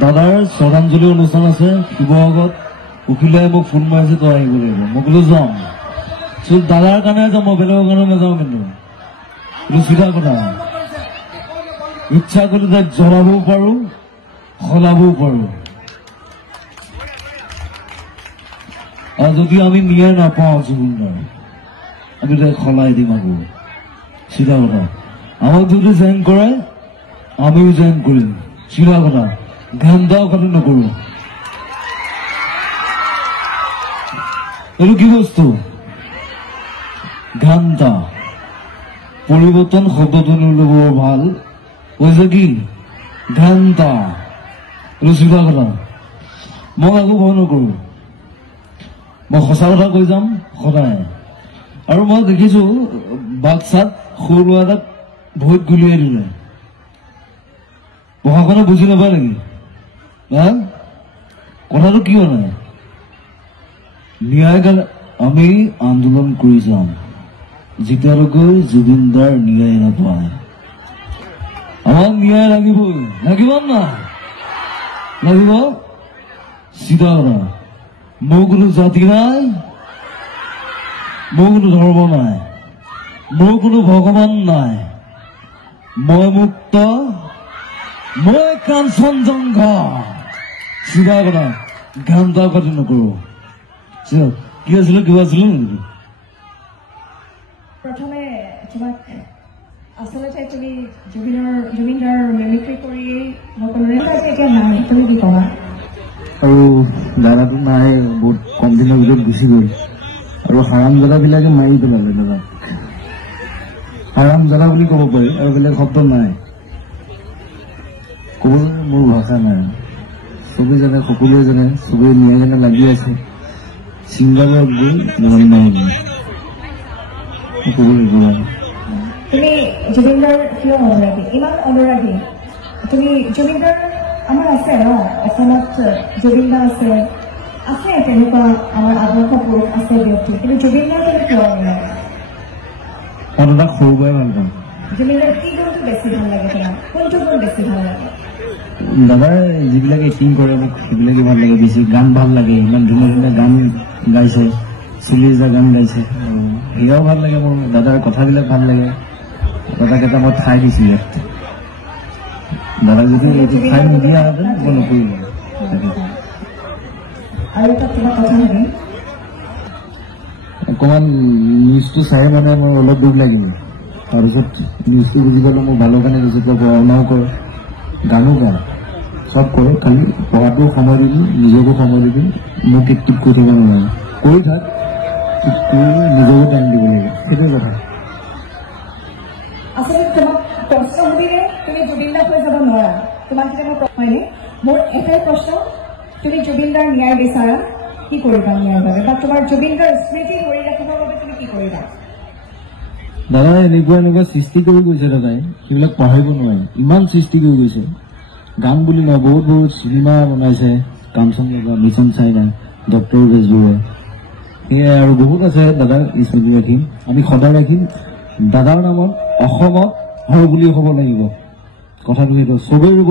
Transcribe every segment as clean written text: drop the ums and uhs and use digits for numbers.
দাদাৰ শ্ৰদ্ধাঞ্জলি অনুষ্ঠান আছে শিৱসাগৰত উকিলে মোক ফোন মাৰিছে তই আহিব লাগিব মই বোলো যাম দাদাৰ কাৰণে যাম মই বেলেগৰ কাৰণে নাযাওঁ কিন্তু চিধা কথা ইচ্ছা কৰি তাক জ্বলাবও পাৰো সলাবও পাৰো আৰু যদি আমি ন্যায় নাপাওঁ জুবিনদাৰ আমি তাক সলাই দিম আকৌ চিধা কথা আমাক যদি জেং কৰে আমিও জেং কৰিম চিধা কথা ঘান্দাও কথা নকৰো এইটো কি বস্তু ঘান্তা পৰিৱৰ্তন শব্দটো ল'ব ভাল কৈছে কি ঘান্তা এইটো চিধা কথা মই একো ভয় নকৰো মই সঁচা কথা কৈ যাম সদায় আৰু মই দেখিছো বাক্সাত সৰু ল'ৰা এটাক ভৰিত গুলিয়াই দিলে প্ৰশাসনে বুজি নাপায় নেকি কথাটো কিয় নাই ন্যায় কাৰণে আমি আন্দোলন কৰি যাম যেতিয়ালৈকে জুবিনদাৰ ন্যায় নাপায় আমাক ন্যায় লাগিবই লাগিব না লাগিব চিধা কথা মোৰ কোনো জাতি নাই মোৰ কোনো ধৰ্ম নাই মোৰ কোনো ভগৱান নাই মই মুক্ত মই কাঞ্চনজংঘা চিধা কথা ঘান্তা কথা নকৰো কি আছিলে কিবা আছিলে নেকি প্ৰথমে তোমাক আচলতে তুমি জুবিনদাৰ মিমিক্ৰি কৰি সকলোৰে এতিয়া নাই তুমি কি ক'বা আৰু দাদাটো নাই বহুত কম দিনৰ ভিতৰত গুচি গ'ল আৰু হাৰাম জাদাবিলাকে মাৰি পেলালে দাদাক হাৰাম জাদা বুলি ক'ব পাৰি আৰু বেলেগ শব্দ নাই ক'বলৈ মোৰ ভাষা নাই চবেই জানে সকলোৱে জানে চবেই ন্যায় জানে লাগি আছে ছিংগালত গৈ মন নাই ক'বলৈ যোৱা তুমি জুবিনদাৰ কিয় অনুৰাগী ইমান অনুৰাগী তুমি জুবিনদাৰ আমাৰ আছে ন অসমত জুবিনদা আছে তেনেকুৱা আমাৰ আদৰ্শ পুৰুষ আছে ব্যক্তি কিন্তু জুবিনদাৰ তুমি কিয় অনুৰাগী মই দাদাক সৰু পৰাই ভাল পাওঁ জুবিনদাৰ কি গুণটো বেছি ভাল লাগে তোমাৰ কোনটো গুণ বেছি ভাল লাগে দাদাই যিবিলাক এক্টিং কৰে মোক সেইবিলাকে ভাল লাগে বেছি গান ভাল লাগে ইমান ধুনীয়া ধুনীয়া গান গাইছে চিলিজা গান গাইছে সেয়াও ভাল লাগে মোৰ দাদাৰ কথাবিলাক ভাল লাগে দাদাক এটা মই ঠাই দিছোঁ ইয়াত দাদাক যদি এইটো ঠাই নিদিয়াহেঁতেন মই নকৰিলোঁ আৰু এটা তোমাৰ কথা নেকি অকণমান নিউজটো চাই মানে মোৰ অলপ দুখ লাগিল তাৰপিছত নিউজটো বুজি পালে মোৰ ভালৰ কাৰণে কৈছে তই পঢ়া কৰ গানো গা চব কৰ খালি পঢ়াটো সময় দিবি নিজকো সময় দিবি মোক টিক কৰি থাকিব নালাগে কৰি থাক নিজকো টাইম দিব লাগে সেইটোৱে কথা আচলতে তোমাক প্ৰশ্ন সুধিলে তুমি জুবিনদাক হৈ যাব নোৱাৰা তোমাক যেতিয়া মই হয়নে মোৰ এটাই প্ৰশ্ন তুমি জুবিনদাৰ ন্যায় বিচাৰা কি কৰিবা ন্যায়ৰ বাবে বা তোমাৰ জুবিনদাৰ স্মৃতি ধৰি ৰাখিবৰ বাবে তুমি কি কৰিবা দাদাই এনেকুৱা সৃষ্টি কৰি গৈছে দাদাই সেইবিলাক পাহৰিব নোৱাৰে ইমান সৃষ্টি কৰি গৈছে গান বুলি নহয় বহুত বহুত চিনেমা বনাইছে কাঞ্চনজংঘা মিছন চাইনা ডক্টৰ বেজবৰুৱাই সেয়াই আৰু বহুত আছে দাদাৰ স্মৃতি ৰাখিম আমি সদায় ৰাখিম দাদাৰ নামত অসমত হৰ বুলি হ'ব লাগিব কথাটো সেইটো চবেই ৰুব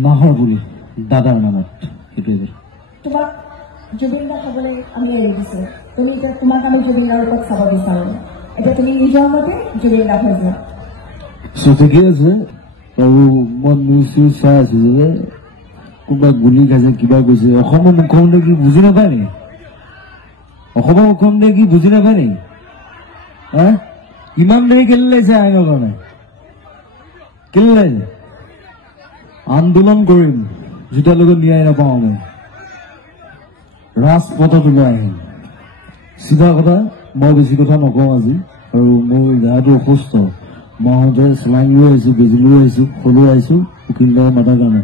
নাহৰ বুলি দাদাৰ নামত সেইটোৱে তোমাক জুবিনদাক হ'বলৈ আমি এৰি দিছো তুমি এতিয়া তোমাক আমি জুবিনদাৰ ওপৰত চাব বিচাৰো এতিয়া তুমি নিজৰ মতে জুবিনদা হৈ যোৱা ঠিকেই আছে আৰু মই নিউজ চিউজ চাই আছো যে কোনোবা গুলি খাইছে কিবা কৈছে অসমৰ মুখ্যমন্ত্ৰী কি বুজি নাপায় নেকি অসমৰ মুখ্যমন্ত্ৰীয়ে কি বুজি নাপায় নেকি ইমান দেৰি কেলে লাগিছে আইনৰ কাৰণে কেলে লাগিছে আন্দোলন কৰিম যেতিয়ালৈকে ন্যায় নাপাওঁ আমি ৰাজপথত ওলাই আহিম চিধা কথা মই বেছি কথা নকওঁ আজি আৰু মোৰ দেহাটো অসুস্থ মই আহোঁতে চেলাইন লৈ আহিছোঁ বেজি লৈ আহিছোঁ সৰু আহিছোঁ উকিলদাৰ মাতাৰ কাৰণে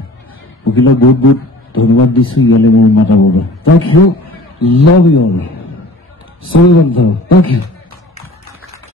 উকিলক বহুত বহুত ধন্যবাদ দিছোঁ ইয়ালৈ মোৰ মাতাৰ বাবে thank you love you all চবেই বন্ধ থেংক ইউ